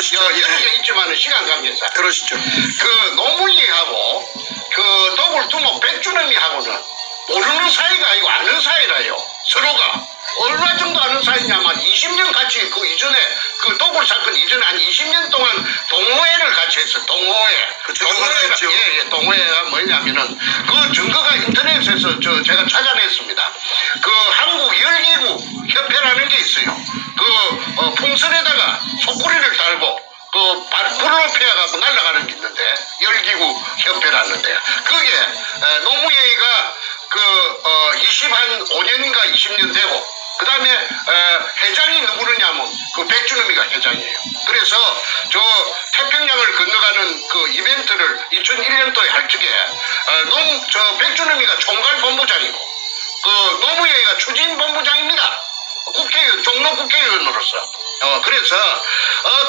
그러시죠. 여기에 있지만은 시간 관계상. 그러시죠. 그 노무현하고 그 더불두목 백주남이하고는 모르는 사이가 아니고 아는 사이라요. 서로가. 얼마 정도 아는 사이냐면 20년 같이 그 이전에 그 도굴 사건 이전에 한 20년 동안 동호회를 같이 했어. 동호회. 동호회가 있죠. 예, 동호회가 뭐냐면은 그 증거가 인터넷에서 제가 찾아냈습니다. 그 한국 열기구 협회라는 게 있어요. 그 풍선에다가 속구리를 달고 그 불로 피해가고 날아가는 게 있는데 열기구 협회라는데 그게 노무현이가 그 25년인가 20년 되고 그 다음에 회장이 누구느냐면 그 백주놈이가 회장이에요. 그래서 저 태평양을 건너가는 그 이벤트를 2001년도에 할 적에 저 백주놈이가 총괄본부장이고 그 노무현이가 추진본부장입니다. 국회의원, 종로 국회의원으로서. 그래서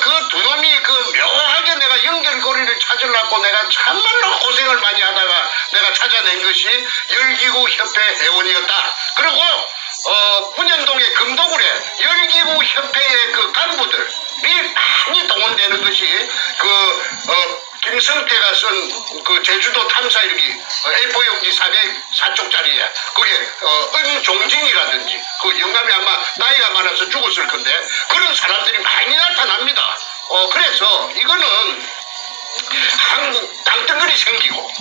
그 두 놈이 그 묘하게 내가 연결고리를 찾으려고 내가 참말로 고생을 많이 하다가 내가 찾아낸 것이 열기구 협회 회원이었다. 그리고 문현동의 금도굴에 열기구 협회의 그 간부들이 많이 동원되는 것이 김성태가 쓴 그 제주도 탐사일기 A4 용지 404쪽짜리에 그게 은종진이라든지 그 영감이 아마 나이가 많아서 죽었을 건데 그런 사람들이 많이 나타납니다. 그래서 이거는 한국 땅덩어리 생기고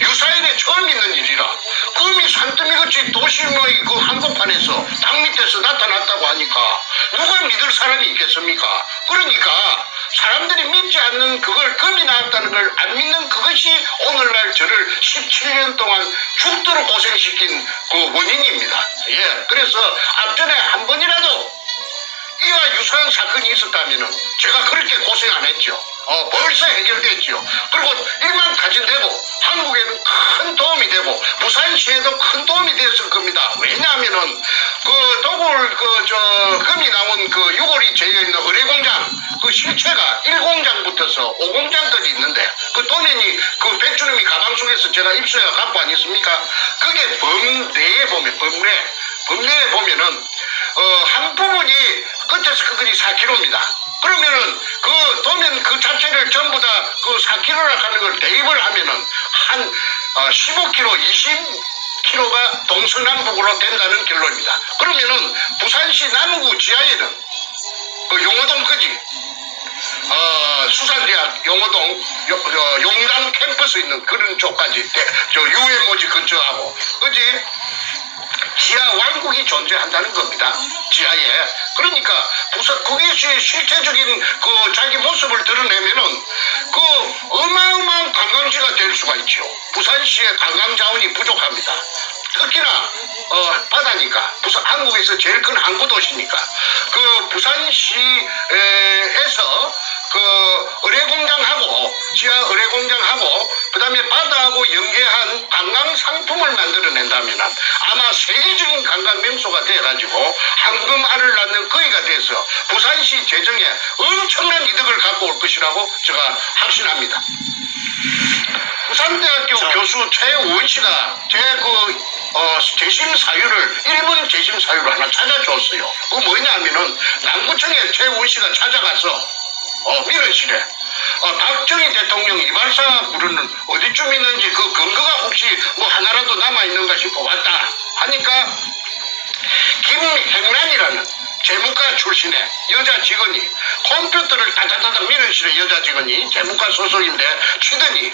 유사일에 처음 있는 일이라 금이 산더미같이 도심의 그 한복판에서 땅 밑에서 나타났다고 하니까 누가 믿을 사람이 있겠습니까? 그러니까 사람들이 믿지 않는 그걸 금이 나왔다는 걸 안 믿는 그것이 오늘날 저를 17년 동안 죽도록 고생시킨 그 원인입니다. 예, 그래서 앞전에 한 번이라도 이와 유사한 사건이 있었다면은 제가 그렇게 고생 안 했죠. 벌써 해결됐죠. 그리고 일망타진되고 한국에는 큰 도움이 되고 부산시에도 큰 도움이 되었을 겁니다. 왜냐하면은 그 도굴 금이 나온 그 유골이 재여 있는 의뢰공장 그 실체가 1공장부터서 5공장까지 있는데 그 도면이 그 백주놈이 가방 속에서 제가 입수해 갖고 아니습니까? 그게 범내에 보면은 한 부분이 끝에서 끝까지 4km입니다. 그러면은 그 도면 그 자체를 전부 다 그 4km라 하는 걸 대입을 하면은 한 15km, 20km가 동서남북으로 된다는 결론입니다. 그러면은 부산시 남구 지하에는 그 용호동까지 수산대학 용호동 용당 캠퍼스 있는 그런 쪽까지 저 UMO지 근처하고 그지 지하 왕국이 존재한다는 겁니다. 지하에. 그러니까 그것이 실체적인 그 자기 모습을 드러내면은 그 어마어마한 관광지가 될 수가 있죠. 부산시의 관광 자원이 부족합니다. 특히나 바다니까 한국에서 제일 큰 항구 도시니까 그 부산시에서 그 의뢰공장하고 지하 의뢰공장하고 그 다음에 바다하고 연계한 관광 상품을 만들어낸다면 아마 세계적인 관광 명소가 돼가지고 황금알을 낳는 거위가 돼서 부산시 재정에 엄청난 이득을 갖고 올 것이라고 제가 확신합니다. 부산대학교 교수 최우원 씨가 제 재심 사유를 일본 재심 사유를 하나 찾아줬어요. 그거 뭐냐면은 남구청에 최우원 씨가 찾아가서 민원실에 박정희 대통령 이발사 부르는 어디쯤 있는지 그 근거가 혹시 뭐 하나라도 남아있는가 싶어 왔다 하니까 김행란이라는 재무과 출신의 여자 직원이 컴퓨터를 다다다다 민원실의 여자 직원이 재무과 소속인데 치더니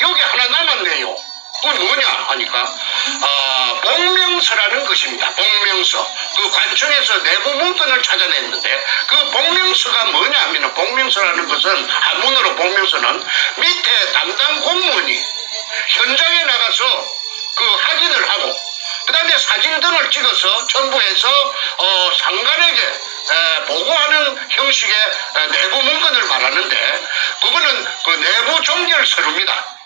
여기 하나 남았네요. 그건 뭐냐 하니까 복명서라는 것입니다. 복명서. 그 관청에서 내부 문건을 찾아냈는데 그 복명서가 뭐냐 하면 복명서라는 것은 한문으로 복명서는 밑에 담당 공무원이 현장에 나가서 그 확인을 하고 그 다음에 사진 등을 찍어서 첨부해서 상관에게 보고하는 형식의 내부 문건을 말하는데 그거는 그 내부 종결서류입니다.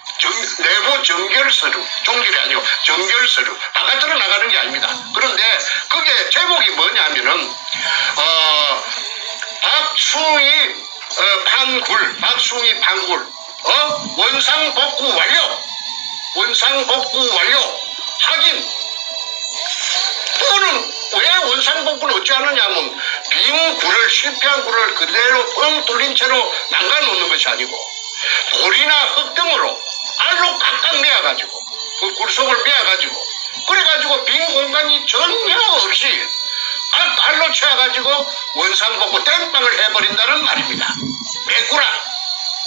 내부 정결서류, 종결이 아니고 정결서류, 바깥으로 나가는 게 아닙니다. 그런데 그게 제목이 뭐냐면은 박숭이 판굴, 원상복구 완료, 확인. 그거는 왜 원상복구를 어찌 하느냐면 빈 굴을 실패한 굴을 그대로 뻥 뚫린 채로 남겨놓는 것이 아니고 돌이나 흙 등으로 알로 꽉꽉 메어가지고 그 굴속을 메어가지고 그래가지고 빈 공간이 전혀 없이 알로 채워가지고 원상복구 땜빵을 해버린다는 말입니다.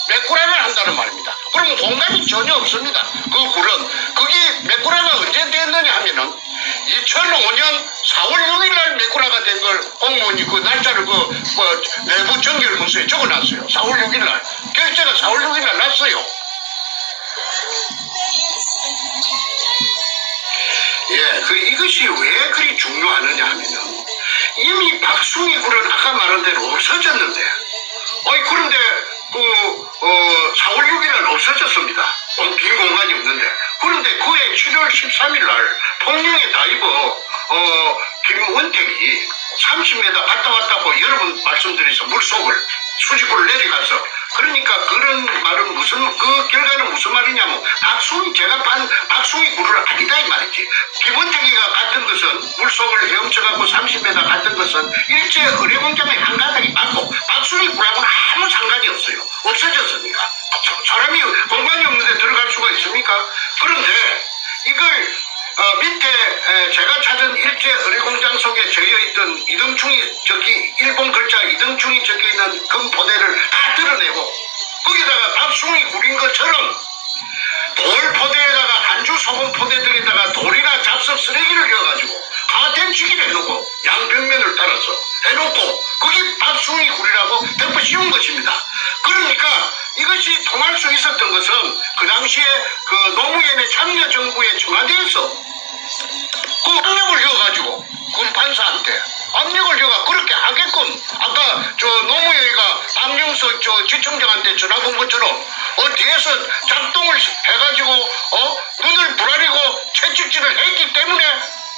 메꾸라를 한다는 말입니다. 그럼 공간이 전혀 없습니다. 그 굴은 그게 메꾸라가 언제 됐느냐 하면은 2005년 4월 6일 날 메꾸라가 된 걸 공무원이 그 날짜를 내부 정결문서에 적어놨어요. 4월 6일 날 결제가 4월 6일 날 났어요. 예, 이것이 왜 그리 중요하느냐 하면은 이미 박숭이 굴은 아까 말한 대로 없어졌는데, 그런데 4월 6일 날 없어졌습니다. 빈 공간이 없는데. 그런데 그해 7월 13일 날 통영의 다이버 김원택이 30m 갔다 왔다고 여러 번 말씀드려서 물속을 수직으로 내려가서, 그러니까 그런 말은 그 결과는 무슨 말이냐면 제가 반 박숭이 굴을 아니다 이 말이지. 김원택이가 갔던 것은 물속을 헤엄쳐갖고 30m 갔던 것은 일제 의뢰공장의 한 가닥이 맞고 박숭이 굴하고는 아무 상관이 없어요. 없어졌으니까. 사람이 공간이 없는데 들어갈 수가 있습니까? 그런데 이걸 밑에 제가 찾은 일제 의뢰공장 속에 적혀있던 일본 글자 이등충이 적혀있는 금포대를 다 드러내고 거기다가 박숭이 굴인 것처럼 돌 포대에다가 한주 소금 포대 등에다가 돌이나 잡석 쓰레기를 넣어가지고 가텐치기를 해놓고 양벽면을 따라서 해놓고 그게 박숭이 굴이라고 덮어 씌운 것입니다. 그러니까 이것이 통할 수 있었던 것은 그 당시에 그 노무현의 참여정부의 청와대에서 그 압력을 넣어가지고 군판사한테 압력을 넣어가 그렇게 하게끔 아까 노무현이가 박영석 지청장한테 전화 건 것처럼 뒤에서 작동을 해가지고 눈을 부라리고 채찍질을 했기 때문에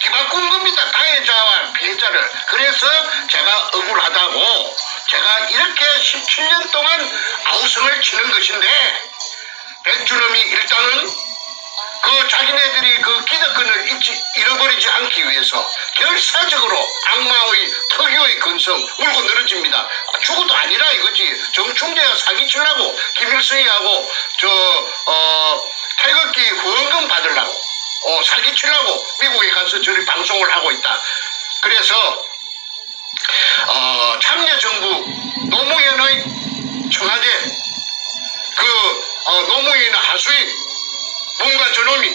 뒤바꾼 겁니다. 가해자와 피해자를. 그래서 제가 억울하다고 제가 이렇게 17년 동안 아우성을 치는 것인데, 백준엄이 일단은 그 자기네들이 그 기득권을 잃어버리지 않기 위해서 결사적으로 악마의 특유의 근성 물고 늘어집니다. 죽어도 아니라 이거지. 정충재가 사기치려고 김일성이하고 태극기 후원금 받으려고 사기치려고 미국에 가서 저리 방송을 하고 있다. 그래서 참여정부 노무현의 청와대 노무현 하수인 문과 저놈이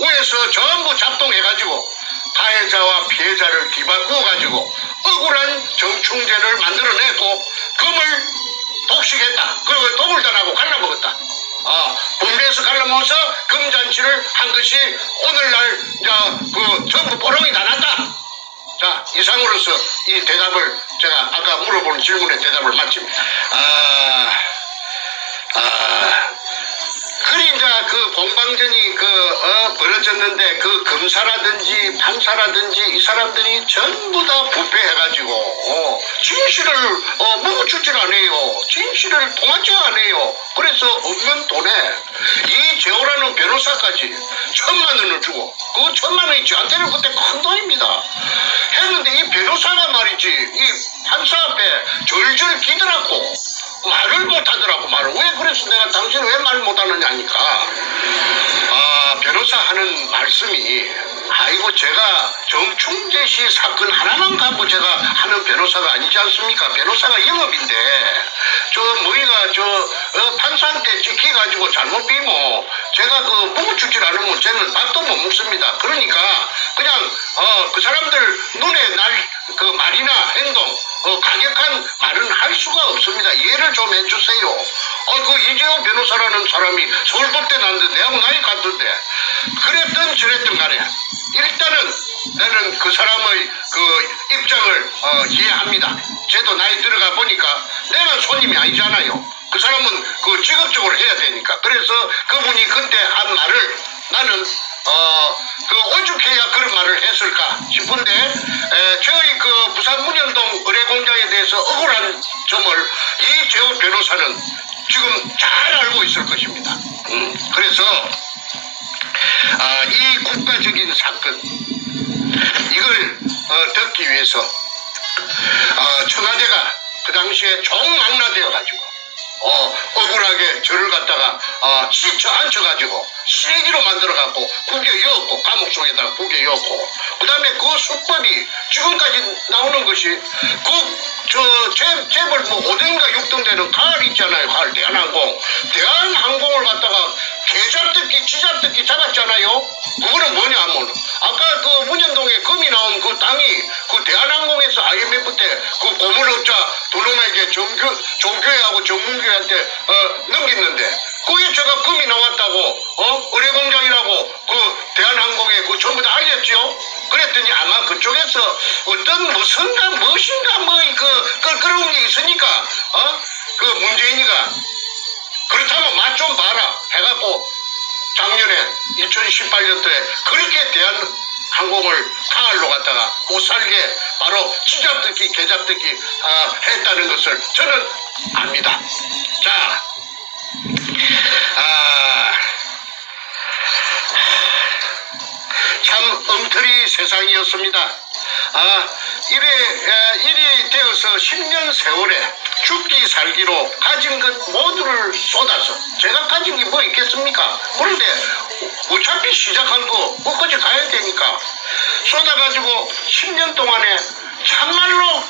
위에서 전부 작동해가지고 가해자와 피해자를 뒤바꾸어가지고 억울한 정충제를 만들어내고 금을 독식했다. 그리고 독을단하고 갈라먹었다. 분배해서 갈라먹어서 금잔치를 한 것이 오늘날 전부 보름이 다 났다. 자, 이상으로서 이 대답을 제가 아까 물어보는 질문에 대답을 마칩니다. 그리 이제 그 공방전이 벌어졌는데 그 검사라든지 판사라든지 이 사람들이 전부 다 부패해가지고 진실을 묻어주질 않아요. 진실을 통하지 않아요. 그래서 없는 돈에 이재호라는 변호사까지 1,000만 원을 주고 그 1,000만 원이 저한테는 그때 큰 돈입니다. 했는데 이 변호사가 말이지 이 판사 앞에 절절 기더라고. 말을 못하더라고. 말을 왜 그래서 내가 당신 왜 말 못하느냐니까 변호사 하는 말씀이 아이고 제가 정충재 씨 사건 하나만 갖고 제가 하는 변호사가 아니지 않습니까? 변호사가 영업인데 판사한테 찍혀가지고 잘못 비면 제가 묵어주질 않으면 쟤는 밥도 못 먹습니다. 그러니까 그냥 그 사람들 눈에 날 그 말이나 행동 가격한 말은 할 수가 없습니다. 이해를 좀 해주세요. 그 이재호 변호사라는 사람이 서울법대 나왔는데 내하고 나이 같은데 그랬든 저랬든 간에 일단은 나는 그 사람의 그 입장을 이해합니다. 쟤도 나이 들어가 보니까 내가 손님이 아니잖아요. 그 사람은 그 직업적으로 해야 되니까. 그래서 그분이 그때 한 말을 나는 오죽해야 그런 말을 했을까 싶은데 저희 그 부산 문현동 의뢰공장에 대해서 억울한 점을 이재호 변호사는 지금 잘 알고 있을 것입니다. 그래서 이 국가적인 사건 이걸 듣기 위해서 청와대가 그 당시에 종망라되어가지고 억울하게 저를 갖다가 지쳐 앉혀가지고 쓰레기로 만들어갖고 구겨였고 감옥 속에다가 구겨였고 그 다음에 그 수법이 지금까지 나오는 것이 재벌 뭐 5등인가 6등 되는 가을 있잖아요. 가을 대한항공을 갖다가 개잡듣기 쥐잡듣기 잡았잖아요. 그거는 뭐냐 하면 아까 그 문현동에 금이 나온 그 땅이 그 대한항공에서 IMF 때 그 고물업자 두 놈에게 정교회하고 정문교회한테 넘겼는데 그게 제가 금이 나왔다고 의뢰공장이라고 그 대한항공에 그 전부 다 알렸죠. 그랬더니 아마 그쪽에서 어떤 무엇인가 뭐 그런 게 있으니까 그 문재인이가 그렇다면 맛 좀 봐라 해갖고 작년에 2018년도에 그렇게 대한항공을 가을로 갖다가 못살게 바로 쥐잡듣기 개잡듣기 했다는 것을 저는 압니다. 자, 참 엉터리 세상이었습니다. 이래 되어서 10년 세월에 죽기 살기로 가진 것 모두를 쏟아서 제가 가진 게 뭐 있겠습니까? 그런데 어차피 시작한 거 끝까지 가야 되니까 쏟아가지고 10년 동안에 참말로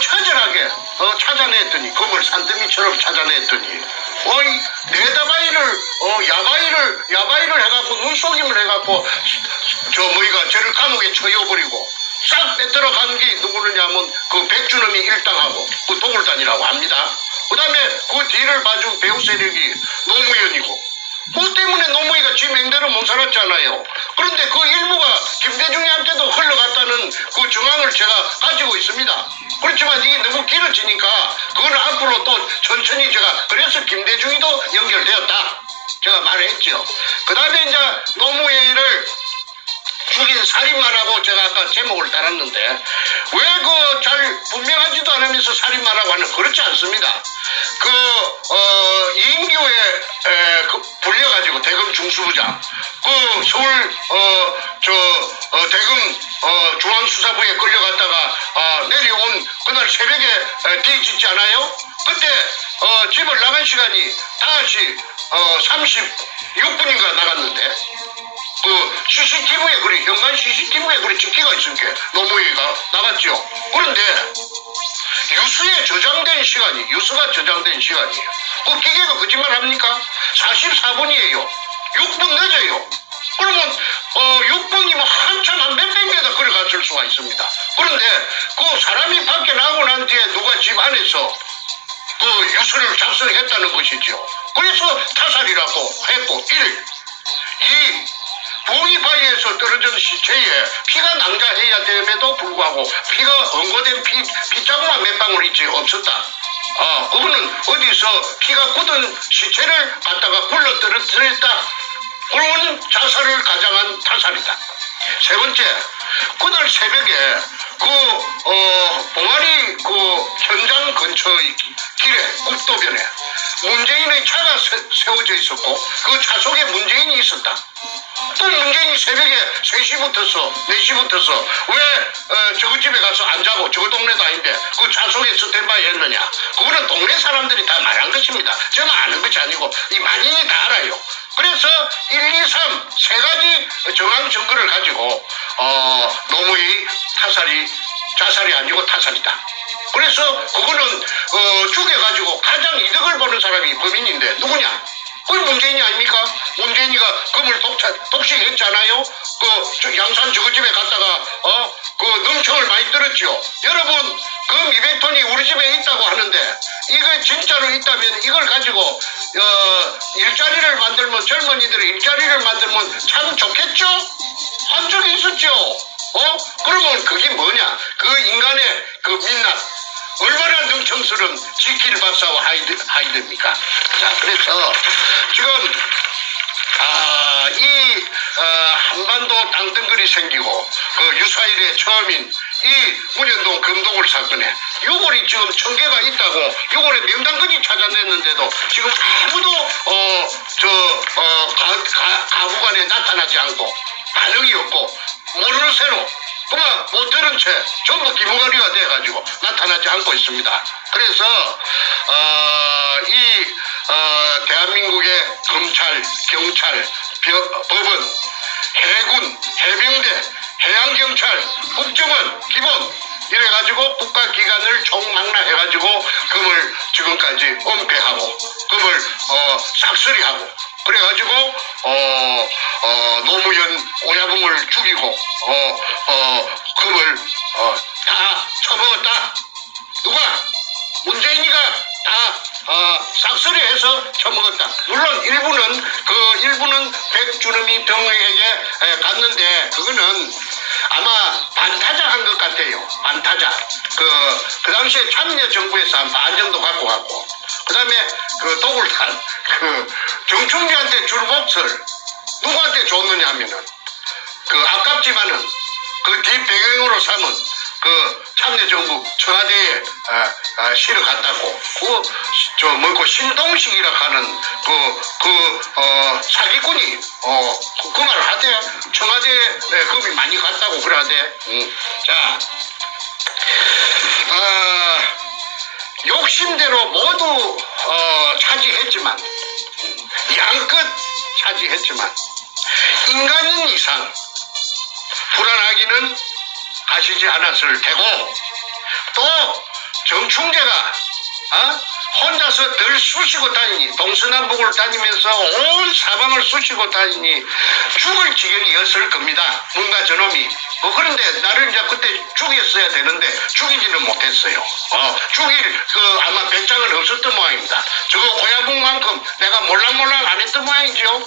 처절하게 찾아냈더니 금을 산더미처럼 찾아냈더니 네다바이를 야바이를 해갖고 눈속임을 해갖고 저를 감옥에 처여버리고 싹 빼들어간 게 누구느냐면 그 백주놈이 일당하고 그 도굴단이라고 합니다. 그 다음에 그 뒤를 봐준 배우 세력이 노무현이고 뭐 때문에 노무현이가 지 맹대로 못 살았잖아요. 그런데 그 일부가 김대중한테도 흘러갔다는 그 정황을 제가 가지고 있습니다. 그렇지만 이게 너무 길어지니까 그걸 앞으로 또 천천히 제가 그래서 김대중이도 연결되었다 제가 말했죠. 그 다음에 이제 노무현을 죽인 살인마라고 제가 아까 제목을 달았는데 왜 그 잘 분명하지도 않으면서 살인마라고 하는 그렇지 않습니다. 이인규에 불려가지고 대검 중수부장 그 서울 대검 중앙수사부에 끌려갔다가 내려온 그날 새벽에 뒤집지 않아요? 그때 집을 나간 시간이 다시 36분인가 나갔는데 그 CCTV에 그래 현관 CCTV에 그래 찍히가 있으니까 노무현이가 나갔죠. 그런데 유수가 저장된 시간이에요. 그 기계가 거짓말 합니까? 44분이에요. 6분 늦어요. 그러면 6분이면 한참 한 몇백 미터 걸어갔을 수가 있습니다. 그런데 그 사람이 밖에 나오고 난 뒤에 누가 집 안에서 그 유수를 작성했다는 것이죠. 그래서 타살이라고 했고 1. 2. 부위바위에서 떨어진 시체에 피가 낭자해야 됨에도 불구하고 피가 응고된 피자국만 몇 방울 있지 없었다. 그거는 어디서 피가 굳은 시체를 갖다가 굴러 떨어뜨렸다. 그런 자살을 가장한 타살이다. 세 번째, 그날 새벽에 봉아리 현장 근처의 길에 국도변에 문재인의 차가 세워져 있었고 그 차 속에 문재인이 있었다. 또 문재인이 새벽에 3시부터서 4시부터서 왜 저거 집에 가서 안 자고 저거 동네도 아닌데 그 차 속에 스탠바이 했느냐. 그거는 동네 사람들이 다 말한 것입니다. 저는 아는 것이 아니고 이 만인이 다 알아요. 그래서 1, 2, 3 세 가지 정황 증거를 가지고 노무현 자살이 아니고 타살이다. 그래서 그거는 죽여가지고 가장 이득을 보는 사람이 범인인데 누구냐? 그게 문재인이 아닙니까? 문재인이가 금을 독식했잖아요. 그 양산 저거집에 갔다가 그 능청을 많이 들었죠. 여러분 금 200톤이 우리 집에 있다고 하는데 이거 진짜로 있다면 이걸 가지고 일자리를 만들면 젊은이들이 일자리를 만들면 참 좋겠죠? 한 적이 있었죠. 그러면 그게 뭐냐? 그 인간의 그 민낯 얼마나 능청스러운 지킬 박사와 하이드입니까? 자, 그래서 지금 이 한반도 땅덩어리 생기고 그 유사일의 처음인 이 문현동 금도굴 사건에 6월이 지금 1000개가 있다고 6월에 명단까지 찾아냈는데도 지금 아무도 가구간에 나타나지 않고 반응이 없고 모르는 새로 그만 못 들은 채 전부 기부가리가 돼가지고 나타나지 인정하지 않고 있습니다. 그래서 대한민국의 검찰, 경찰, 법원, 해군, 해병대, 해양경찰, 국정원, 기본 이래가지고 국가기관을 총망라해가지고 금을 지금까지 은폐하고 금을 싹쓸이하고 그래가지고 노무현 오야붕을 죽이고 금을 다 처먹었다. 누가? 문재인이가 다 싹쓸이해서 처먹었다. 물론 일부는 백주름이 등에게 갔는데 그거는 아마 반타작한 것 같아요. 반타작. 그 당시에 참여정부에서 한 반 정도 갖고 갔고, 그 다음에 그 도굴탄, 정충기한테 줄 몫을 누구한테 줬느냐 하면은, 아깝지만은, 뒷배경으로 삼은 참여정부 청와대에 실어갔다고, 신동식이라 하는 사기꾼이, 그 말을 하대. 청와대에 금이 많이 갔다고 그래 하대. 자, 욕심대로 모두, 차지했지만, 양끝 차지했지만, 인간인 이상, 불안하기는 가시지 않았을 테고, 또 정충재가 혼자서 덜 쑤시고 다니니, 동서남북을 다니면서 온 사방을 쑤시고 다니니 죽을 지경이었을 겁니다. 뭔가 저놈이. 그런데 나를 이제 그때 죽였어야 되는데 죽이지는 못했어요. 아마 배짱은 없었던 모양입니다. 저거 오야붕만큼 내가 몰랑몰랑 안 했던 모양이죠.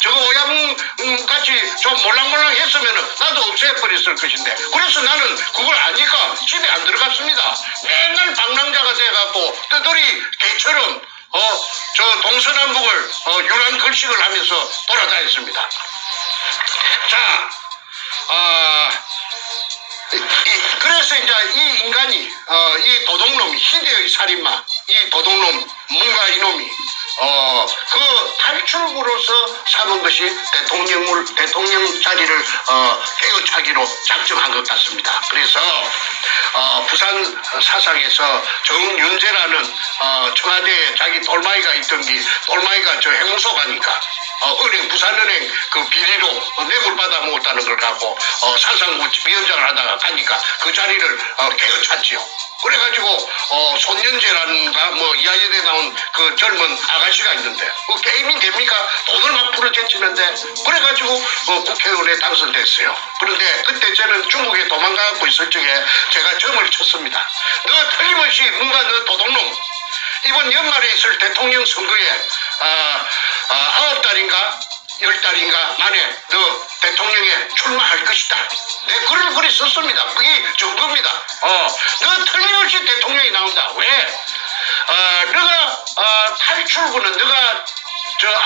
저거 오야붕 같이 좀 몰랑몰랑 했으면 나도 없애버렸을 것인데. 그래서 나는 그걸 아니까 집에 안 들어갔습니다. 맨날 방랑자가 돼갖고 떠돌이 개처럼 저 동서남북을 유랑걸식을 하면서 돌아다녔습니다. 자, 그래서 이제 이 인간이 이 도둑놈이 희대의 살인마 이 도둑놈 뭔가 이놈이 탈출구로서 삼은 것이 대통령 자리를 깨우차기로 작정한 것 같습니다. 그래서 부산 사상에서 정윤재라는 청와대에 자기 돌마이가 있던 돌마이가 저 행무소 가니까 부산은행 비리로 뇌물 받아 먹었다는 걸 갖고 사상위원장을 하다가 가니까 그 자리를 깨우찼지요. 그래가지고 손연재라는가 이하여대 나온 그 젊은 아가씨가 있는데 게임이 됩니까? 돈을 막 풀어제치는데 그래가지고 국회의원에 당선됐어요. 그런데 그때 저는 중국에 도망가고 있을 적에 제가 점을 쳤습니다. 너 틀림없이 뭔가 너 도둑놈 이번 연말에 있을 대통령 선거에 9달인가 10달인가 만에 너 대통령에 출마할 것이다. 내 글을 그리 썼습니다. 그게 정도입니다. 너 틀림없이 대통령이 나온다. 왜? 너가 탈출구는 너가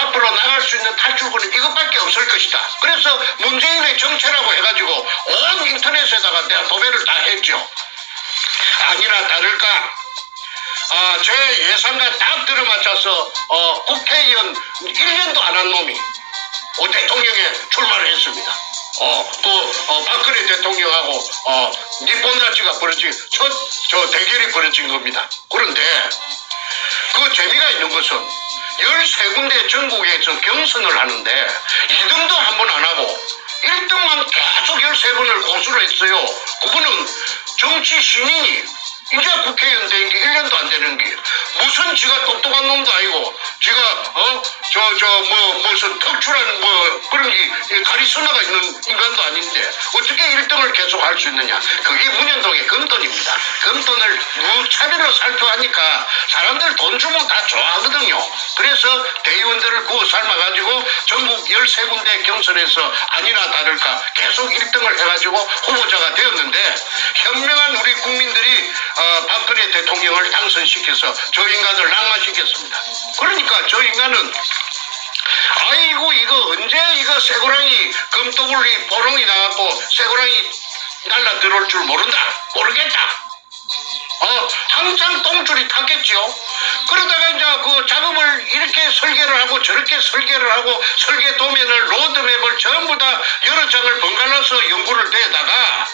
앞으로 나갈 수 있는 탈출구는 이것밖에 없을 것이다. 그래서 문재인의 정체라고 해가지고 온 인터넷에다가 내가 도배를 다 했죠. 아니나 다를까 제 예상과 딱 들어맞춰서 국회의원 1년도 안 한 놈이 대통령에 출마를 했습니다. 박근혜 대통령하고 니폰자치가 벌어진 저 대결이 벌어진 겁니다. 그런데 그 재미가 있는 것은 13군데 전국에서 경선을 하는데 2등도 한 번 안 하고 1등만 계속 13번을 고수를 했어요. 그분은 정치 신인이 이제 국회의원 된 게 1년도 안 되는 게 무슨 지가 똑똑한 놈도 아니고 지가 무슨 특출한 그런 게 카리스마가 있는 인간도 아닌데 어떻게 1등을 계속 할 수 있느냐. 그게 문현동의 금돈입니다. 금돈을 무차별로 살펴하니까 사람들 돈 주면 다 좋아하거든요. 그래서 대의원들을 구워 삶아가지고 전국 13군데 경선에서 아니나 다를까 계속 1등을 해가지고 후보자가 되었는데 현명한 우리 국민들이 박근혜 대통령을 당선시켜서 저 인간을 낙마시켰습니다. 그러니까 저 인간은 아이고 이거 언제 이거 쇠고랑이 금도굴이 보롱이 나갖고 쇠고랑이 날라 들어올 줄 모르겠다. 항상 똥줄이 탔겠지요. 그러다가 이제 그 작업을 이렇게 설계를 하고 저렇게 설계를 하고 설계 도면을 로드맵을 전부 다 여러 장을 번갈아서 연구를 대다가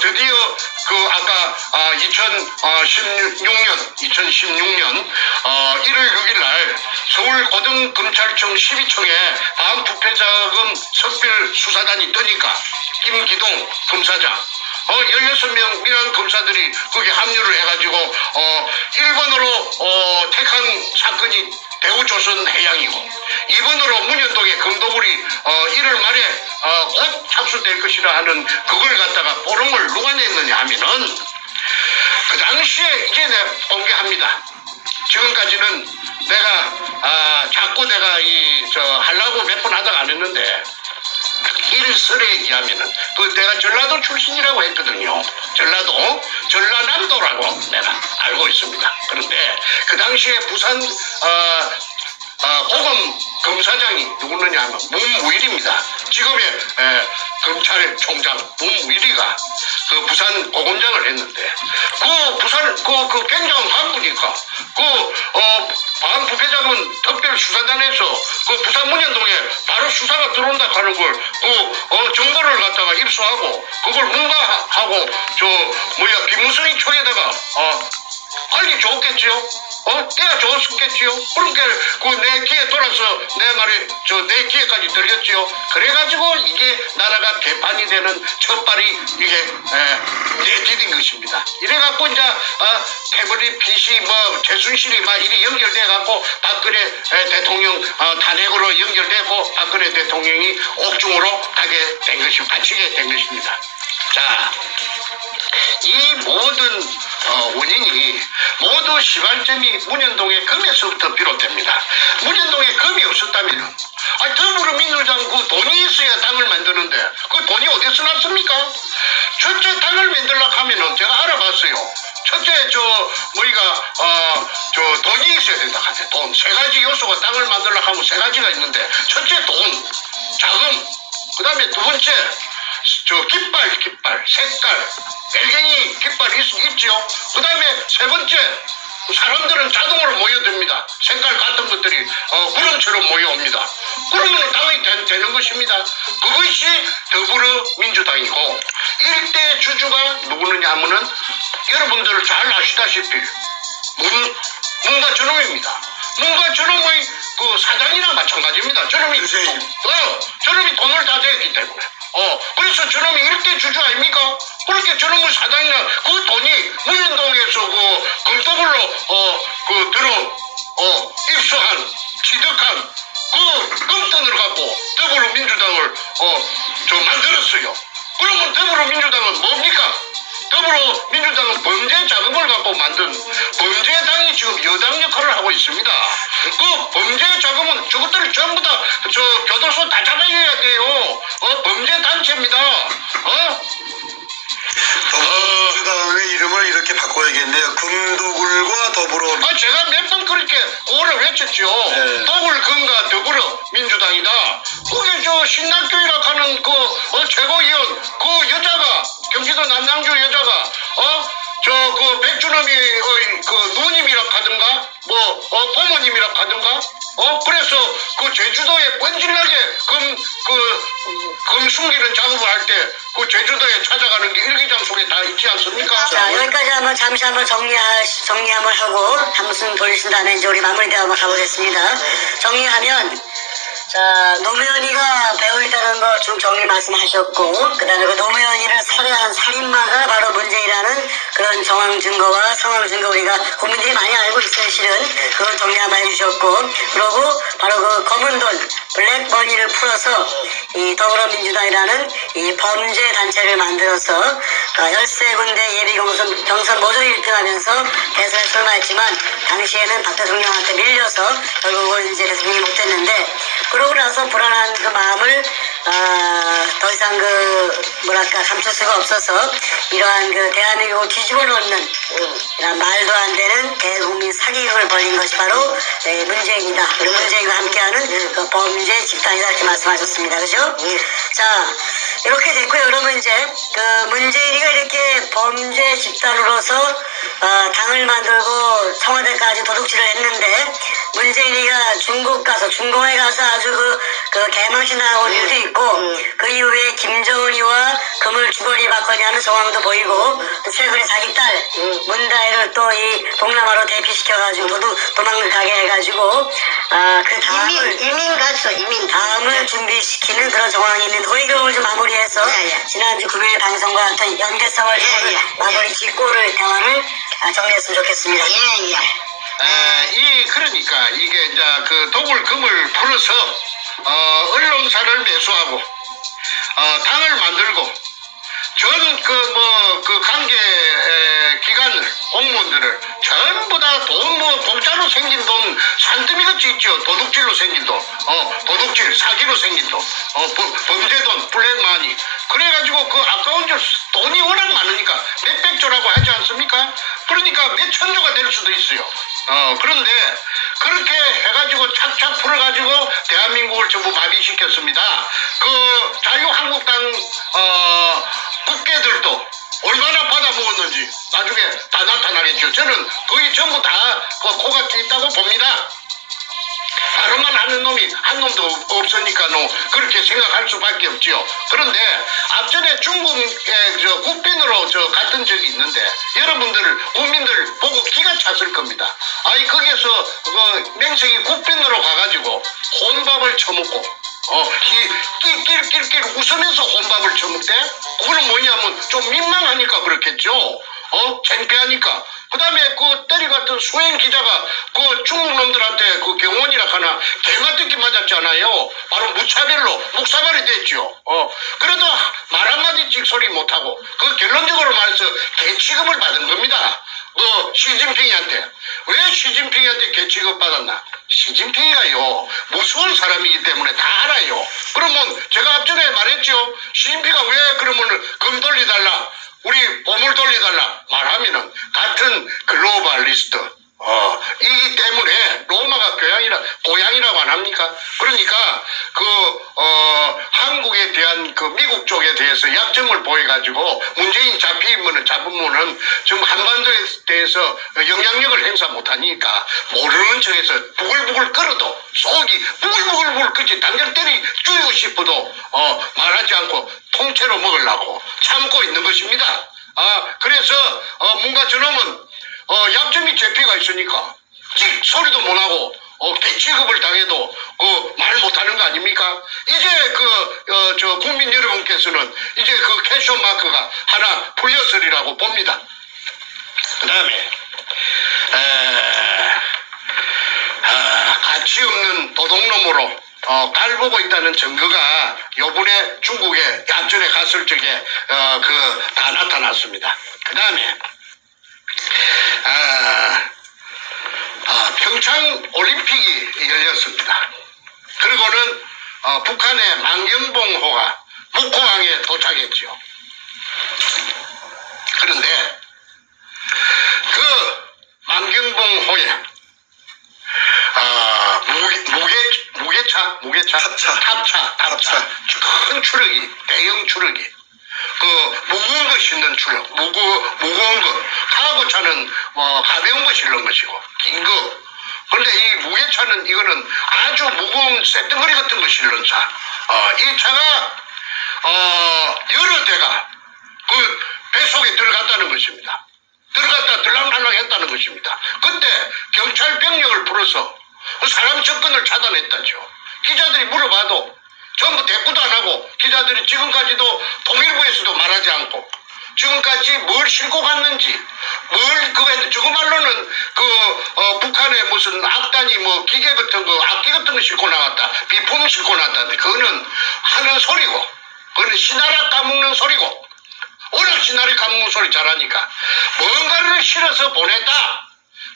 드디어 그 아까 2016년 1월 6일 날 서울고등검찰청 12청에 반부패자금 석별 수사단이 뜨니까 김기동 검사장 16명 민한 검사들이 거기 합류를 해가지고 1번으로 택한 사건이 대구조선 해양이고 2번으로 문현동의 검도굴이 1월 말에 곧 착수될 것이라 하는 그걸 갖다가 보름을 누가 냈느냐 하면은 그 당시에 이제 내가 공개합니다. 지금까지는 내가 자꾸 내가 하려고 몇 번 하다가 안 했는데 일설에 의하면은 내가 전라도 출신이라고 했거든요. 전라남도라고 내가 알고 있습니다. 그런데 그 당시에 부산 고검 검사장이 누구느냐 하면 문무일입니다. 지금의 검찰총장 문무일이가 그 부산 고검장을 했는데 그 부산 그 굉장한 간부니까 반부패자금 특별수사단에서 그 부산 문현동에 바로 수사가 들어온다 하는 걸 정보를 갖다가 입수하고 그걸 문과하고 김무성이 총에다가 알기 좋겠지요. 때가 좋았겠지요. 그러니까 내 귀에 돌아서 내 말이 내 귀에까지 들렸지요. 그래가지고 이게 나라가 개판이 되는 첫발이 이게 내디딘 것입니다. 이래갖고 이제 태블릿 PC 최순실이 막 이리 연결돼갖고 박근혜 대통령 탄핵으로 연결되고 박근혜 대통령이 옥중으로 가게 된 것이 바치게 된 것입니다. 자, 이 모든 원인이 모두 시발점이 문현동의 금에서부터 비롯됩니다. 문현동에 금이 없었다면 더불어민주당 그 돈이 있어야 당을 만드는데 그 돈이 어디서 났습니까? 첫째 당을 만들려고 하면은 제가 알아봤어요. 첫째 돈이 있어야 된다 하대. 돈 세 가지 요소가 당을 만들려고 하면 세 가지가 있는데 첫째 돈, 자금, 그 다음에 두 번째 깃발, 색깔, bel갱이 깃발이 있지요. 그 다음에 세 번째, 사람들은 자동으로 모여듭니다. 색깔 같은 것들이 구름처럼 모여옵니다. 그러면 당이 되는 것입니다. 그것이 더불어민주당이고 일대 주주가 누구느냐 하면은 여러분들 잘 아시다시피 문과 저놈입니다. 문과 저놈의 그 사장이랑 마찬가지입니다. 저놈이 돈을 다 대었기 때문에. 그래서 저놈이 일대 주주 아닙니까? 그렇게 저놈의 사장이나 그 돈이 문현동에서 그 검도굴로 입수한 취득한 그 금돈을 갖고 더불어민주당을 만들었어요. 그러면 더불어민주당은 뭡니까? 더불어민주당은 범죄 자금을 갖고 만든 범죄당이 지금 여당 역할을 하고 있습니다. 그 범죄 자금은 저것들을 전부 다 교도소 다 잡아줘야 돼요. 범죄 단체입니다. 더불어민주당의 이름을 이렇게 바꿔야겠네요. 금도굴과 더불어. 제가 몇 번 그렇게 구호를 외쳤죠. 네. 더불금과 더불어민주당이다. 그게 신학교이라 하는 최고위원 그 여자가 경기도 남양주 여자가 백주놈이 누님이라 하든가 부모님이라 하든가 그래서 그 제주도에 번질나게 금 숨기는 작업을 할 때 그 제주도에 찾아가는 게 일기장 속에 다 있지 않습니까? 자, 여기까지 잠시 한번 정리 한번 하고 한숨 돌리신 다음에 이제 우리 마무리대로 한번 가보겠습니다. 정리하면 자, 노무현이가 배우있다는 거 쭉 정리 말씀하셨고, 그 다음에 그 노무현이를 살해한 살인마가 바로 문재인이라는 그런 정황 증거와 상황 증거 우리가 국민들이 많이 알고 있어요, 실은. 그걸 정리 한번 해주셨고, 그리고 바로 그 검은 돈, 블랙머니를 풀어서 이 더불어민주당이라는 이 범죄 단체를 만들어서 13군데 예비 경선 모두 1등하면서 대선에 출마했지만 당시에는 박 대통령한테 밀려서 결국은 이제 대통령이 못됐는데 그러고 나서 불안한 그 마음을 더 이상 감출 수가 없어서 이러한 대한민국을 뒤집어 놓는 이런 말도 안 되는 대국민 사기극을 벌인 것이 바로 문재인이다. 그리고 문재인과 함께하는 그 범죄 집단이다 이렇게 말씀하셨습니다. 그죠? 자, 이렇게 됐고요. 그러면 이제 문재인이가 이렇게 범죄 집단으로서 당을 만들고 청와대까지 도둑질을 했는데 문재인이가 중국 가서 중공에 가서 아주 그 개망신 나온 일도 있고 그 이후에 김정은이와 금을 주거니 받거니 하는 상황도 보이고 또 최근에 자기 딸 문다혜를 또 이 동남아로 대피시켜가지고 도망가게 해가지고 그 이민 갔어, 이민. 다음을 준비시키는 그런 상황이 있는데 그 얘기를 좀 마무리해서 예. 지난주 금요일 방송과 어떤 연계성을 예. 마무리 짓고를 대화를 정리했으면 좋겠습니다. 예. 그러니까 이게 이제 그 독을 금을 풀어서 언론사를 매수하고 당을 만들고 전 그 관계 기관 공무원들을 전부 다 돈 공짜로 생긴 돈 산더미 같이 있죠. 도둑질로 생긴 돈, 도둑질 사기로 생긴 돈, 범죄 돈, 블랙마니. 그래가지고 그 아까운 돈이 워낙 많으니까 몇백조라고 하지 않습니까? 그러니까 몇 천조가 될 수도 있어요. 그런데 그렇게 해가지고 착착 풀어가지고 대한민국을 전부 마비시켰습니다. 그 자유한국당 국회들도 얼마나 받아먹었는지 나중에 다 나타나겠죠. 저는 거의 전부 다 코가 있다고 봅니다. 발언만 하는 놈이 한 놈도 없으니까 그렇게 생각할 수밖에 없지요. 그런데 앞전에 중국의 국빈으로 갔던 적이 있는데 여러분들 국민들 보고 기가 찼을 겁니다. 아니 거기에서 맹생이 국빈으로 가가지고 혼밥을 처먹고 낄낄낄낄 웃으면서 혼밥을 처먹대? 그거는 뭐냐면 좀 민망하니까 그렇겠죠. 창피하니까. 그 다음에 그 때려갔던 수행 기자가 그 중국 놈들한테 그 경원이라 하나 개맞듣기 맞았잖아요. 바로 무차별로 묵사발이 됐죠. 그래도 말 한마디 찍소리 못하고 그 결론적으로 말해서 개 취급을 받은 겁니다. 시진핑이한테. 왜 시진핑이한테 개 취급 받았나? 시진핑이가요 무서운 사람이기 때문에 다 알아요. 그러면 제가 앞전에 말했죠. 시진핑이가 왜 그러면 금 돌려달라 우리 보물 돌려달라 말하면은 같은 글로벌리스트 이기 때문에 로마가 고향이라고 안 합니까? 그러니까 한국에 대한 그 미국 쪽에 대해서 약점을 보여가지고 문재인 잡으면은 지금 한반도에 대해서 영향력을 행사 못하니까 모르는 척해서 부글부글 끓어도 속이 부글부글 끓지 당장 죽이고 싶어도 말하지 않고 통째로 먹으려고 참고 있는 것입니다. 그래서 뭔가 저놈은 약점이 제피가 있으니까 소리도 못하고 대취급을 당해도 말 못하는 거 아닙니까? 이제 국민 여러분께서는 이제 그 캐셔 마크가 하나 풀렸으리라고 봅니다. 그 다음에 가치 없는 도둑놈으로 깔보고 있다는 증거가 요번에 중국에 앞전에 갔을 적에 다 나타났습니다. 그 다음에 평창 올림픽이 열렸습니다. 그리고는 북한의 만경봉호가 목포항에 도착했죠. 그런데 그 만경봉호에 탑차 큰 추럭이 대형 추럭이 무거운 거 싣는 추럭 무거운 거 카고차는 가벼운 거 실는 것이고 긴 거. 그런데 이 무게차는 이거는 아주 무거운 쇳덩어리 같은 거 실는 차. 이 차가 여러 대가 그 배 속에 들어갔다는 것입니다. 들어갔다 들락날락 했다는 것입니다. 그때 경찰 병력을 불어서 사람 접근을 차단했다죠. 기자들이 물어봐도 전부 대꾸도 안 하고 기자들이 지금까지도 통일부에서도 말하지 않고 지금까지 뭘 싣고 갔는지 저거말로는 북한의 무슨 악단이 기계 같은 거 악기 같은 거 싣고 나갔다 비품 싣고 나갔다는데 그거는 하는 소리고 그거는 시나라 까먹는 소리고 워낙 시나리 까먹는 소리 잘하니까 뭔가를 실어서 보냈다.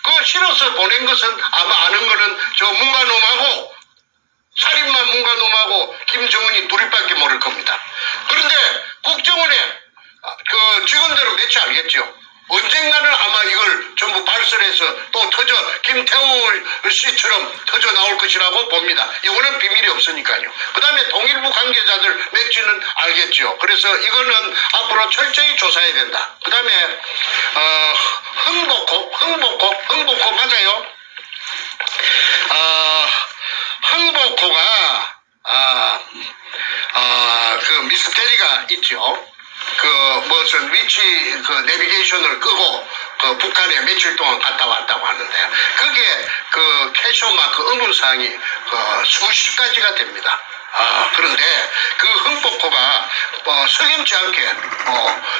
그 실어서 보낸 것은 아마 아는 거는 저 문가놈하고 살인마 문가놈하고 김정은이 둘이밖에 모를 겁니다. 그런데 국정원에 직원들은 매치 알겠죠. 언젠가는 아마 이걸 전부 발설해서 통해서 또 김태우 씨처럼 터져 나올 것이라고 봅니다. 이거는 비밀이 없으니까요. 그 다음에 통일부 관계자들 맥주는 알겠죠. 그래서 이거는 앞으로 철저히 조사해야 된다. 그 다음에 흥복호 맞아요? 흥복호가 그 미스테리가 있죠. 그 무슨 위치 그 내비게이션을 끄고 그 북한에 며칠 동안 갔다 왔다고 하는데 그게 그 캐쇼마크 의문사항이 수십 가지가 됩니다. 그런데 그 흥복호가 석연치 않게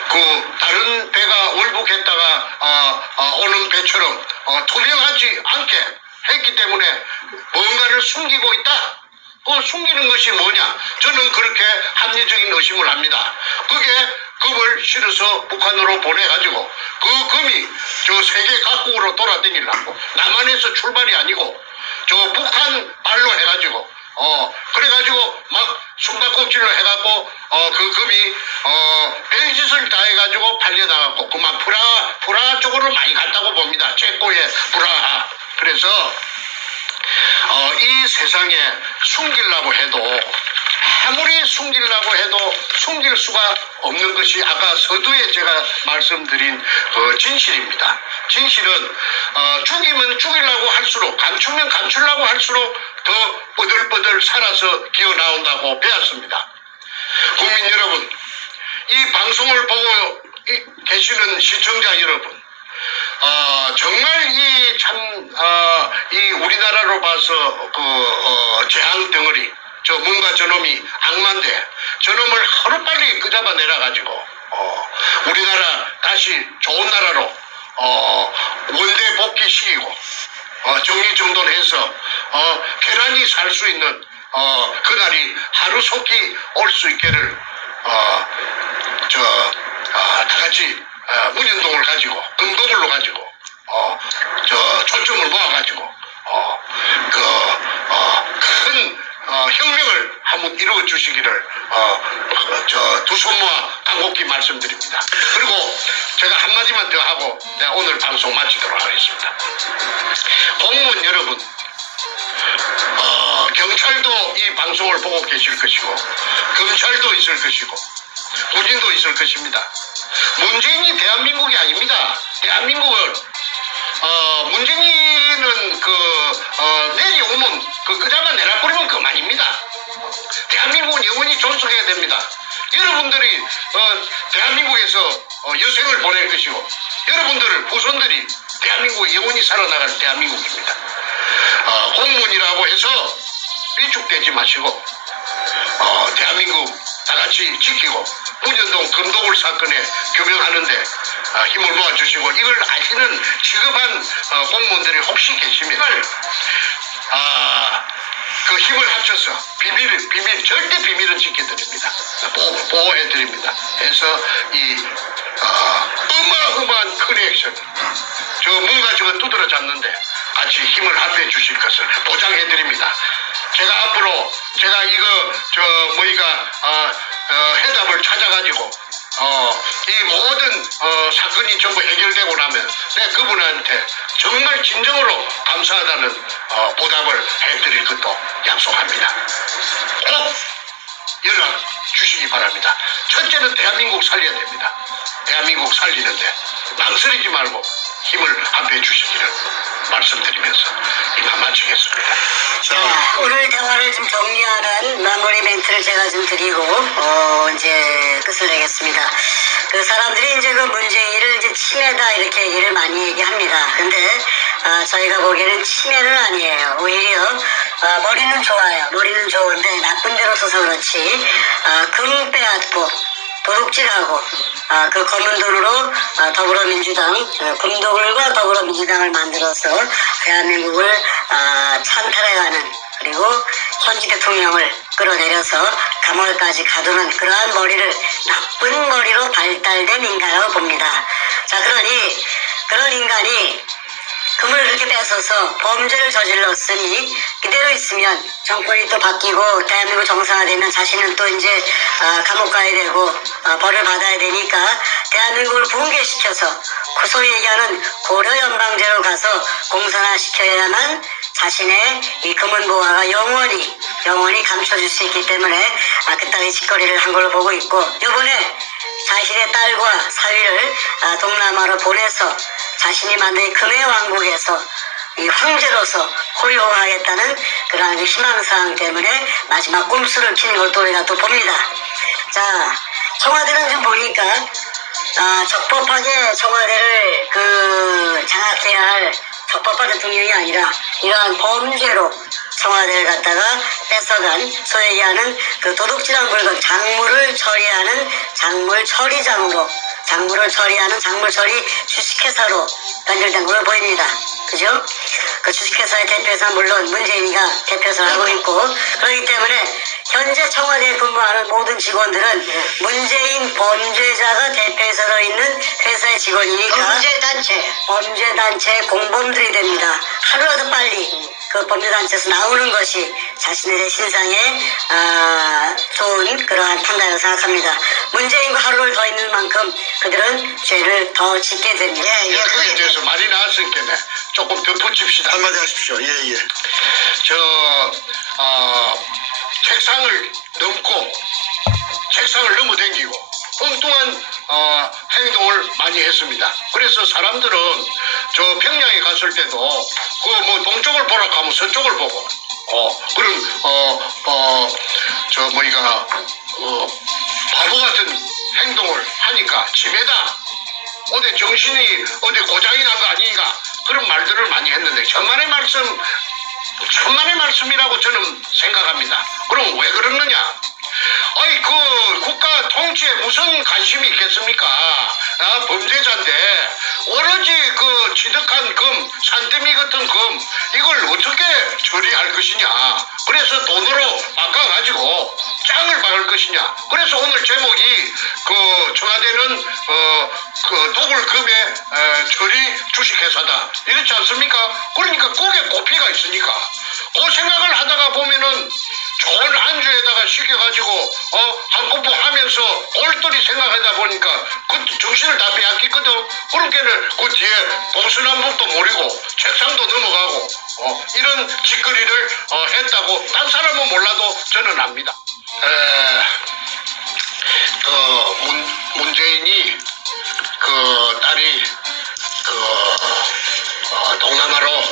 그 다른 배가 월북했다가 오는 배처럼 투명하지 않게 했기 때문에 뭔가를 숨기고 있다. 숨기는 것이 뭐냐? 저는 그렇게 합리적인 의심을 합니다. 그게 금을 실어서 북한으로 보내가지고 그 금이 저 세계 각국으로 돌아다니려고 남한에서 출발이 아니고 저 북한 발로 해가지고 그래가지고 막 숨바꼭질로 해갖고 그 금이 별짓을 다 해가지고 팔려나갔고 그만 프라하 쪽으로 많이 갔다고 봅니다. 체코의 프라하. 그래서 이 세상에 숨기려고 해도 아무리 숨기려고 해도 숨길 수가 없는 것이 아까 서두에 제가 말씀드린 진실입니다. 진실은 죽이면 죽이려고 할수록 감추면 감추려고 할수록 더 뻗들뻗들 살아서 기어 나온다고 배웠습니다. 국민 여러분, 이 방송을 보고 계시는 시청자 여러분, 정말 이 우리나라로 봐서 재앙 덩어리, 뭔가 저놈이 악마인데, 저놈을 하루빨리 끄잡아내놔가지고, 우리나라 다시 좋은 나라로, 원대 복귀시키고, 정리정돈해서, 편안히 살 수 있는, 그날이 하루속히 올 수 있기를, 다 같이, 문현동을 가지고, 금도굴로 가지고, 초점을 모아가지고, 큰, 혁명을 한번 이루어 주시기를, 두 손 모아 간곡히 말씀드립니다. 그리고 제가 한마디만 더 하고, 내가 오늘 방송 마치도록 하겠습니다. 공무원 여러분, 경찰도 이 방송을 보고 계실 것이고, 검찰도 있을 것이고, 군인도 있을 것입니다. 문재인이 대한민국이 아닙니다. 대한민국은 문재인은 내려오면 그자가 내라버리면 그만입니다. 대한민국은 영원히 존속해야 됩니다. 여러분들이 대한민국에서 여생을 보낼 것이고 여러분들 후손들이 대한민국이 영원히 살아나갈 대한민국입니다. 공무원이라고 해서 위축되지 마시고 대한민국 다 같이 지키고 문현동 금도굴 사건에 규명하는데 힘을 모아주시고 이걸 아시는 시급한 공무원들이 혹시 계시면 그 힘을 합쳐서 비밀 절대 비밀은 지켜드립니다. 보호해드립니다. 해서 이 어마어마한 큰 액션 뭔가 저거 두드러 잡는데 같이 힘을 합해 주실 것을 보장해드립니다. 제가 앞으로 제가 이거 해답을 찾아가지고 이 모든 사건이 전부 해결되고 나면 내가 그분한테 정말 진정으로 감사하다는 보답을 해드릴 것도 약속합니다. 꼭 연락 주시기 바랍니다. 첫째는 대한민국 살려야 됩니다. 대한민국 살리는데 망설이지 말고 힘을 합해 주시기를 말씀드리면서 이만 마치겠습니다. 자, 오늘 대화를 좀 정리하는 마무리 멘트를 제가 좀 드리고 이제 끝을 내겠습니다. 그 사람들이 이제 그 문재인을 이제 치매다 이렇게 얘기를 많이 얘기합니다. 근데 저희가 보기에는 치매는 아니에요. 오히려 머리는 좋아요. 머리는 좋은데 나쁜 데로 써서 그렇지 금 빼앗고 도둑질하고 그 검은 돈으로 더불어민주당 금도굴과 더불어민주당을 만들어서 대한민국을 찬탈해가는 그리고 현지 대통령을 끌어내려서 감옥까지 가두는 그러한 나쁜 머리로 발달된 인간이라고 봅니다. 자, 그러니 그런 인간이 금을 이렇게 뺏어서 범죄를 저질렀으니 그대로 있으면 정권이 또 바뀌고 대한민국 정상화되면 자신은 또 이제 감옥 가야 되고 벌을 받아야 되니까 대한민국을 붕괴시켜서 소위 얘기하는 고려연방제로 가서 공산화시켜야만 자신의 이 금은보화가 영원히 감춰질 수 있기 때문에 그따위 짓거리를 한 걸로 보고 있고, 요번에 자신의 딸과 사위를 동남아로 보내서 자신이 만든 금의 왕국에서 이 황제로서 호요하겠다는 그러한 희망사항 때문에 마지막 꼼수를 피는 걸 또 우리가 또 봅니다. 자, 청와대는 좀 보니까 적법하게 청와대를 장악해야 할 적법한 대통령이 아니라 이러한 범죄로 청와대를 갖다가 뺏어간 소위 얘기하는 도둑질한 물건, 작물을 처리하는 작물처리장으로, 작물을 처리하는 작물처리 주식회사로 변절된 걸로 보입니다. 그죠? 그 주식회사의 대표이사 물론 문재인이가 대표이사를 하고 있고, 그렇기 때문에 현재 청와대에 근무하는 모든 직원들은 문재인 범죄자가 대표이사로 있는 회사의 직원이니까 범죄단체 공범들이 됩니다. 하루라도 빨리 그 범죄단체에서 나오는 것이 자신들의 신상에 좋은 그러한 판단이라고 생각합니다. 문재인과 하루를 더 있는 만큼 그들은 죄를 더 짓게 됩니다. 그에 대해서 말이 나왔으니까 조금 덧붙입시다. 한마디 하십시오. 예. 책상을 넘어댕기고 엉뚱한 행동을 많이 했습니다. 그래서 사람들은 저 평양에 갔을 때도 동쪽을 보라 하면 서쪽을 보고 바보 같은 행동을 하니까 집에다 어디 정신이 어디 고장이 난 거 아닌가 그런 말들을 많이 했는데 천만의 말씀이라고 저는 생각합니다. 그럼 왜 그러느냐? 아니 국가 통치에 무슨 관심이 있겠습니까? 범죄자인데 오로지 취득한 금, 산더미 같은 금 이걸 어떻게 처리할 것이냐? 그래서 돈으로 바꿔가지고 짱을 박을 것이냐? 그래서 오늘 제목이 청와대는 도굴금의 처리 주식회사다 이렇지 않습니까? 그러니까 거기에 고피가 있으니까 그 생각을 하다가 보면은 좋은 안주에다가 시켜가지고 한꺼번에 하면서 골똘히 생각하다 보니까 그 정신을 다 빼앗기거든. 그러니까는 그 뒤에 동서남북도 모르고 책상도 넘어가고 이런 짓거리를 했다고 딴 사람은 몰라도 저는 압니다. 문재인이 딸이 동남아로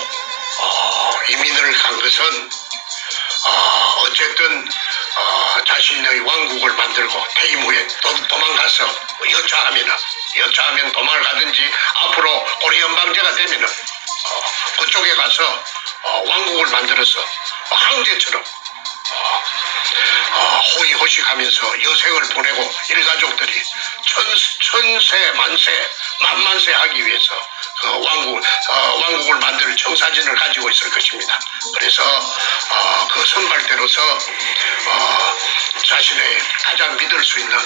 이민을 간 것은 어쨌든 자신의 왕국을 만들고 퇴임 후에 도망가서 여차하면 도망을 가든지 앞으로 고려연방제가 되면은 그쪽에 가서 왕국을 만들어서 황제처럼 호의호식하면서 여생을 보내고 일가족들이 천세 만세 만만세 하기 위해서 왕국을 만들 청사진을 가지고 있을 것입니다. 그래서 그 선발대로서 자신의 가장 믿을 수 있는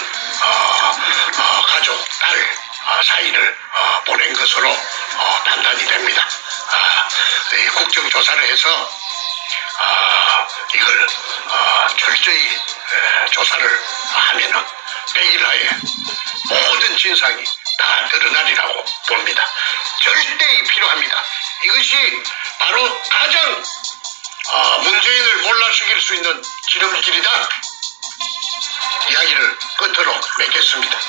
가족, 딸 사이를 보낸 것으로 판단이 됩니다. 국정조사를 해서 이걸 철저히 조사를 하면은 100일 하에 모든 진상이 다 드러나리라고 봅니다. 절대 필요합니다. 이것이 바로 가장 문재인을 몰락시킬 수 있는 지름길이다. 이야기를 끝으로 맺겠습니다.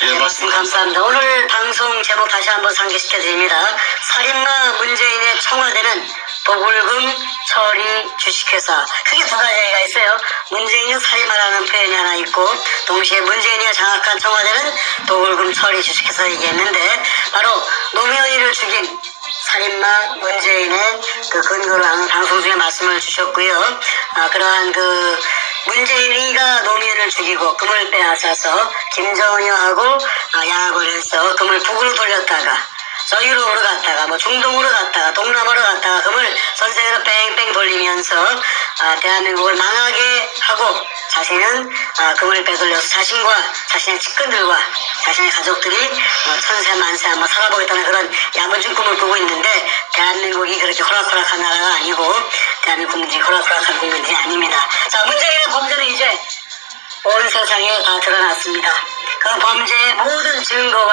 네, 말씀 감사합니다. 오늘 방송 제목 다시 한번 상기시켜드립니다. 살인마 문재인의 청와대는 도굴금 처리 주식회사. 크게 두 가지 얘기가 있어요. 문재인은 살인마라는 표현이 하나 있고, 동시에 문재인이 장악한 청와대는 도굴금 처리 주식회사 얘기했는데, 바로 노무현이를 죽인 살인마 문재인의 근거를 하는 방송 중에 말씀을 주셨고요. 그러한 문재인이가 노무현을 죽이고 금을 빼앗아서 김정은이하고 양악을 해서 금을 북으로 돌렸다가 유럽으로 갔다가 중동으로 갔다가 동남아로 갔다가 금을 전 세계로 뺑뺑 돌리면서 대한민국을 망하게 하고 자신은 금을 빼돌려서 자신과 자신의 측근들과 자신의 가족들이 천세 만세 한번 살아보겠다는 그런 야무진 꿈을 꾸고 있는데, 대한민국이 그렇게 호락호락한 나라가 아니고 대한민국 국민들이 호락호락한 국민들이 아닙니다. 자, 문재인의 범죄는 이제 온 세상에 다 드러났습니다. 그 범죄의 모든 증거와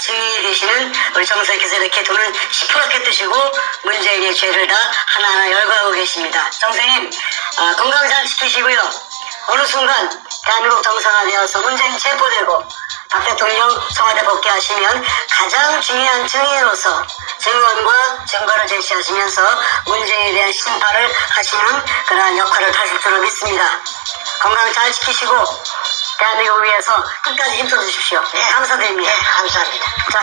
증인이 되시는 우리 정선생께서 이렇게 돈을 시퍼렇게 뜨시고 문재인의 죄를 다 하나하나 열거하고 계십니다. 정선생님 건강 잘 지키시고요. 어느 순간 대한민국 정상화되어서 문재인 체포되고 박 대통령 청와대 복귀하시면 가장 중요한 증인으로서 증언과 증거를 제시하시면서 문재인에 대한 심판을 하시는 그러한 역할을 하실 줄로 믿습니다. 건강 잘 지키시고 대한민국을 위해서 끝까지 힘써 주십시오. 감사드립니다. 네, 감사합니다. 자.